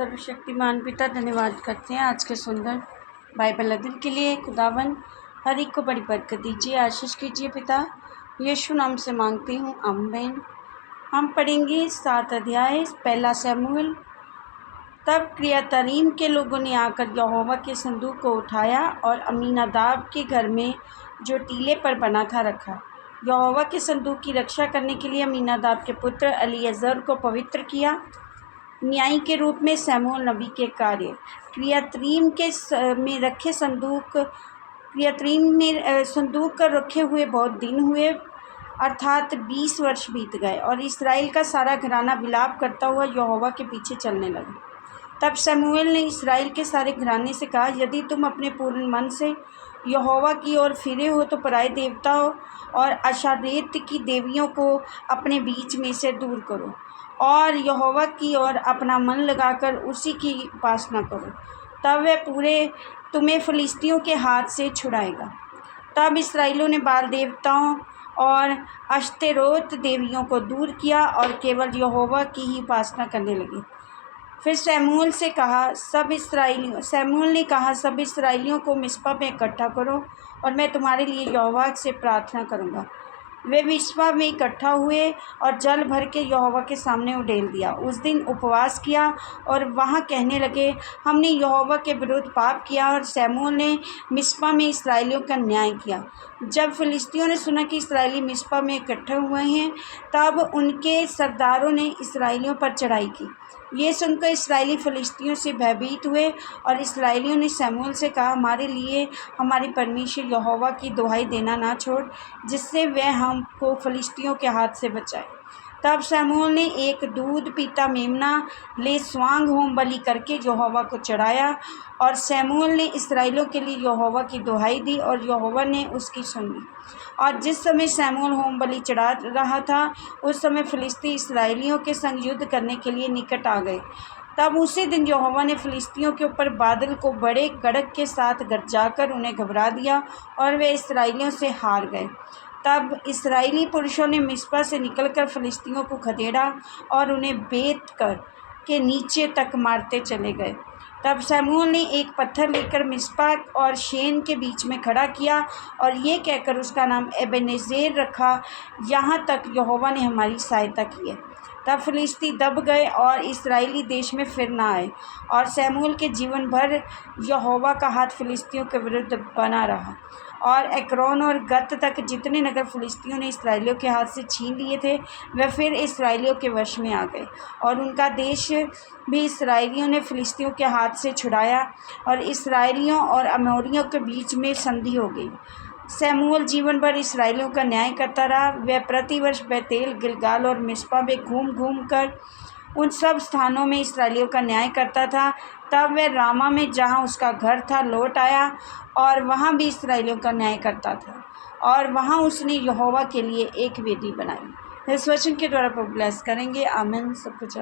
सर्वशक्तिमान पिता धन्यवाद करते हैं आज के सुंदर बाइबल अध्ययन के लिए। खुदावन हर एक को बड़ी बरकत दीजिए, आशीष कीजिए पिता, यीशु नाम से मांगती हूँ, आमीन। हम पढ़ेंगे 7 अध्याय 1 शमूएल। तब क्रियतरीम के लोगों ने आकर यहोवा के संदूक को उठाया और अमीनादाब के घर में जो टीले पर बना था रखा। यहोवा के संदूक की रक्षा करने के लिए अमीनादाब के पुत्र एलीएज़र को पवित्र किया। न्यायी के रूप में शमूएल नबी के कार्य। क्रियतरीम में रखे संदूक क्रियतरीम में संदूक कर रखे हुए बहुत दिन हुए, अर्थात 20 वर्ष बीत गए, और इसराइल का सारा घराना विलाप करता हुआ यहोवा के पीछे चलने लगा। तब शमूएल ने इसराइल के सारे घराने से कहा, यदि तुम अपने पूर्ण मन से यहोवा की ओर फिरे हो तो पराए देवताओं और अशारेत की देवियों को अपने बीच में से दूर करो और यहोवा की ओर अपना मन लगाकर उसी की उपासना करो, तब वह पूरे तुम्हें फिलिस्तियों के हाथ से छुड़ाएगा। तब इसराइलियों ने बाल देवताओं और अश्तोरेत देवियों को दूर किया और केवल यहोवा की ही उपासना करने लगे। फिर शमूएल ने कहा, सब इसराइलियों को मिस्पा में इकट्ठा करो और मैं तुम्हारे लिए यहोवा से प्रार्थना करूँगा। वे मिस्पा में इकट्ठा हुए और जल भर के यहोवा के सामने उडेल दिया। उस दिन उपवास किया और वहाँ कहने लगे, हमने यहोवा के विरुद्ध पाप किया। और शमूएल ने मिस्पा में इसराइलियों का न्याय किया। जब फिलिस्तियों ने सुना कि इसराइली मिस्पा में इकट्ठे हुए हैं, तब उनके सरदारों ने इसराइलियों पर चढ़ाई की। ये सुनकर इसराइली फिलिस्तियों से भयभीत हुए और इसराइलियों ने शमूएल से कहा, हमारे लिए हमारे परमेश्वर यहोवा की दुहाई देना ना छोड़, जिससे वह हमको फिलिस्तियों के हाथ से बचाए। तब शमूएल ने एक दूध पीता मेमना ले स्वांग होम बलि करके यहोवा को चढ़ाया, और शमूएल ने इसराइलियों के लिए यहोवा की दुहाई दी और यहोवा ने उसकी सुन ली। और जिस समय शमूएल होम बलि चढ़ा रहा था, उस समय फिलिस्ती इसराइलियों के संग युद्ध करने के लिए निकट आ गए। तब उसी दिन यहोवा ने फिलिस्तियों के ऊपर बादल को बड़े गड़क के साथ गरजाकर उन्हें घबरा दिया और वे इसराइलियों से हार गए। तब इसराइली पुरुषों ने मिस्पा से निकलकर फिलिस्तियों को खदेड़ा और उन्हें बेत कर के नीचे तक मारते चले गए। तब शमूएल ने एक पत्थर लेकर मिस्पा और शेन के बीच में खड़ा किया और ये कहकर उसका नाम एबेनेजेर रखा, यहाँ तक यहोवा ने हमारी सहायता की है। तब फिलिस्ती दब गए और इसराइली देश में फिर न आए, और शमूएल के जीवन भर यहोवा का हाथ फिलिस्तियों के विरुद्ध बना रहा। और एक्रोन और गत तक जितने नगर फिलिस्तियों ने इसराइलियों के हाथ से छीन लिए थे, वह फिर इसराइलियों के वश में आ गए, और उनका देश भी इसराइलियों ने फिलिस्तियों के हाथ से छुड़ाया, और इसराइलियों और अमोरियों के बीच में संधि हो गई। शमूएल जीवन भर इसराइलियों का न्याय करता रहा। वह प्रतिवर्ष बेतेल, गिलगाल और मिस्पा में घूम घूम कर उन सब स्थानों में इसराइलियों का न्याय करता था। तब वह रामा में, जहाँ उसका घर था, लौट आया और वहाँ भी इसराइलियों का न्याय करता था, और वहाँ उसने यहोवा के लिए एक वेदी बनाई। इस वचन के द्वारा ब्लेस करेंगे, आमीन। सब कुछ